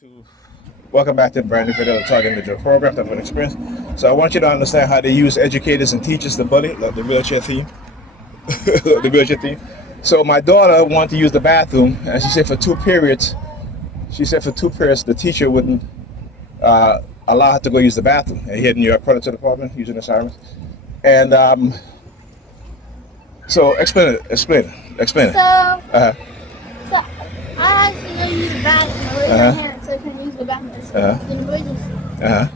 to Welcome back to the brand new video of Target Individual Program, Talk about experience. So I want you to understand how they use educators and teachers to bully, like the wheelchair theme. The wheelchair theme. So my daughter wanted to use the bathroom, and she said for two periods, the teacher wouldn't allow her to go use the bathroom. And he had in your predator department using the sirens. And so explain it. So, Uh-huh. so I had to go use the bathroom. I raised my hand so I couldn't use the bathroom. It's an emergency.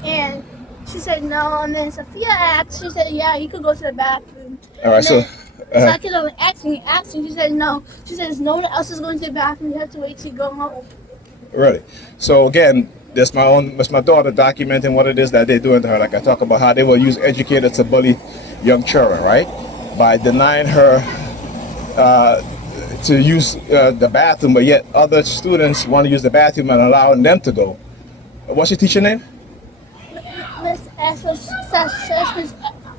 And she said no. And then Sophia asked. She said, "Yeah, you could go to the bathroom." All right. So I kept on asking. She said no. She says no one else is going to the bathroom. You have to wait till you go home. Really. So again, that's my daughter documenting what it is that they're doing to her. Like I talk about how they will use educators to bully young children, right? By denying her to use the bathroom, but yet other students want to use the bathroom and allowing them to go. What's your teacher name? Miss S. Miss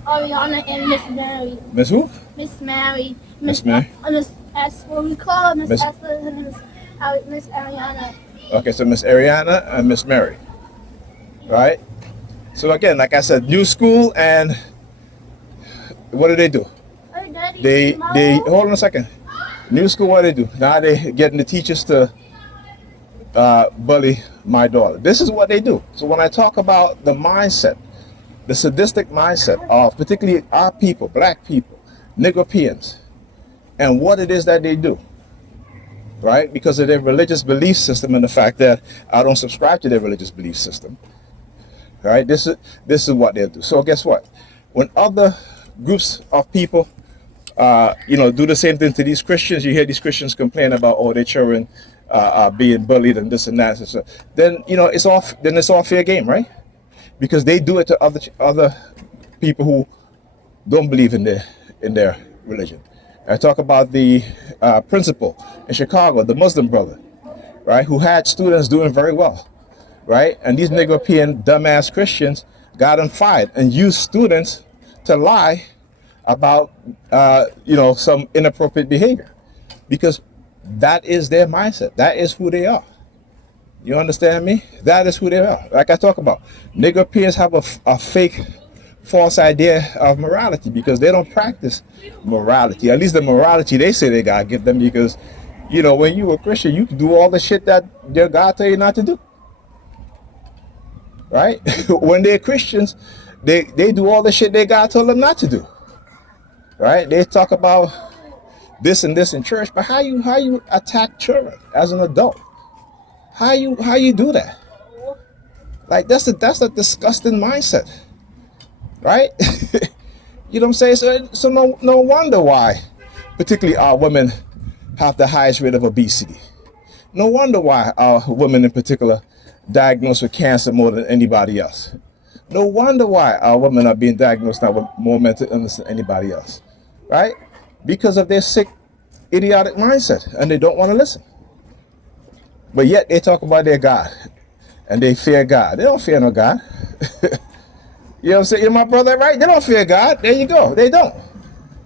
Ariana and Miss Mary. Miss who? Miss Mary. Miss Mary? Miss S. What we call her, Miss Miss- S. Her name is Miss Ariana. Okay, so Miss Ariana and Miss Mary, right? So again, like I said, new school, and what do? Her daddy. They hold on a second. New school, what do? Now they getting the teachers to bully my daughter. This is what they do. So when I talk about the mindset, the sadistic mindset of particularly our people, black people, Negropeans, and what it is that they do, right? Because of their religious belief system and the fact that I don't subscribe to their religious belief system, right? This is what they'll do. So guess what? When other groups of people do the same thing to these Christians, you hear these Christians complain about, oh, their children are being bullied and this and that. And so then, it's all fair game, right? Because they do it to other people who don't believe in their religion. I talk about the principal in Chicago, the Muslim brother, right, who had students doing very well, right? And these Negropean dumbass Christians got him fired and used students to lie about some inappropriate behavior, because that is their mindset. That is who they are. You understand me? That is who they are. Like I talk about, Negropeans have a fake, false idea of morality because they don't practice morality. At least the morality they say they God give them, because when you a Christian, you can do all the shit that your God tell you not to do, right? When they're Christians, they do all the shit they God told them not to do, right? They talk about this and this in church, but how you attack children as an adult? How you do that? Like that's a disgusting mindset, right? You know what I'm saying? So no wonder why, particularly our women, have the highest rate of obesity. No wonder why our women in particular diagnosed with cancer more than anybody else. No wonder why our women are being diagnosed now with more mental illness than anybody else, right? Because of their sick, idiotic mindset, and they don't want to listen. But yet they talk about their God, and they fear God. They don't fear no God. You know what I'm saying? You're my brother, right? They don't fear God. There you go. They don't.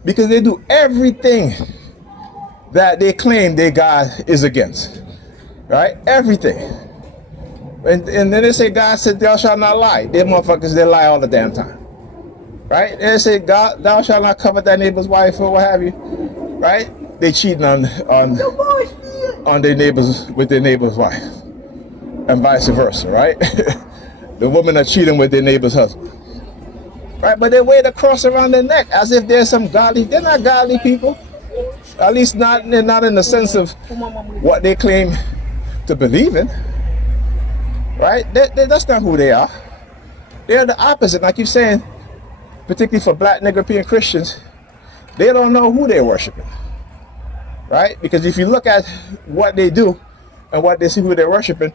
Because they do everything that they claim their God is against, right? Everything. And then they say God said, thou shalt not lie. They motherfuckers, they lie all the damn time, right? They say, God, thou shalt not covet thy neighbor's wife or what have you, right? They cheating on their neighbors with their neighbor's wife, and vice versa, right? The women are cheating with their neighbor's husband, right? But they wear the cross around their neck as if they're some godly. They're not godly people, at least not in the sense of what they claim to believe in, right? That's not who they are. They're the opposite. Like you're saying, particularly for black Negropean Christians, they don't know who they're worshiping, right? Because if you look at what they do and what they see who they're worshiping,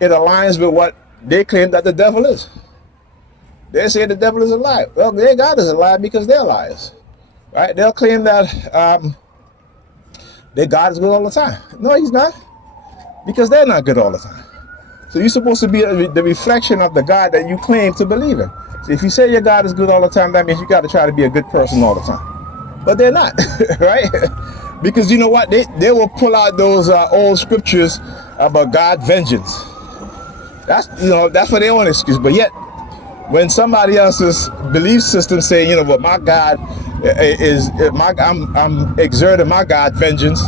it aligns with what they claim that the devil is. They say the devil is a lie. Well, their God is a lie because they're liars, right? They'll claim that their God is good all the time. No, he's not, because they're not good all the time. So you're supposed to be the reflection of the God that you claim to believe in. So if you say your God is good all the time, that means you got to try to be a good person all the time. But they're not, right? Because you know what? They will pull out those old scriptures about God vengeance. That's that's for their own excuse. But yet, when somebody else's belief system say, what my God is, I'm exerting my God vengeance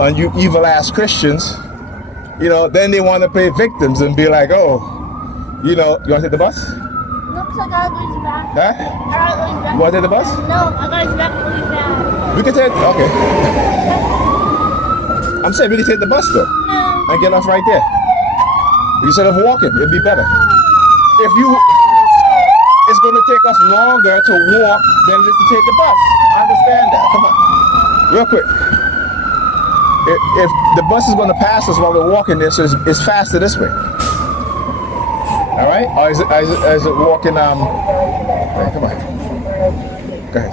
on you evil ass Christians, then they want to play victims and be like, oh, you want to take the bus? No, because I gotta go use the bathroom. Huh? I gotta go use the bathroom. You want to take the bus? No, I gotta use the bathroom really bad. We can take, okay. I'm saying we can take the bus though. No. And get off right there. Instead of walking, it'd be better. If you, it's going to take us longer to walk than it is to take the bus. I understand that. Come on. Real quick. If the bus is going to pass us while we're walking there, so it's faster this way. All right? Or is it walking, come on. Go ahead.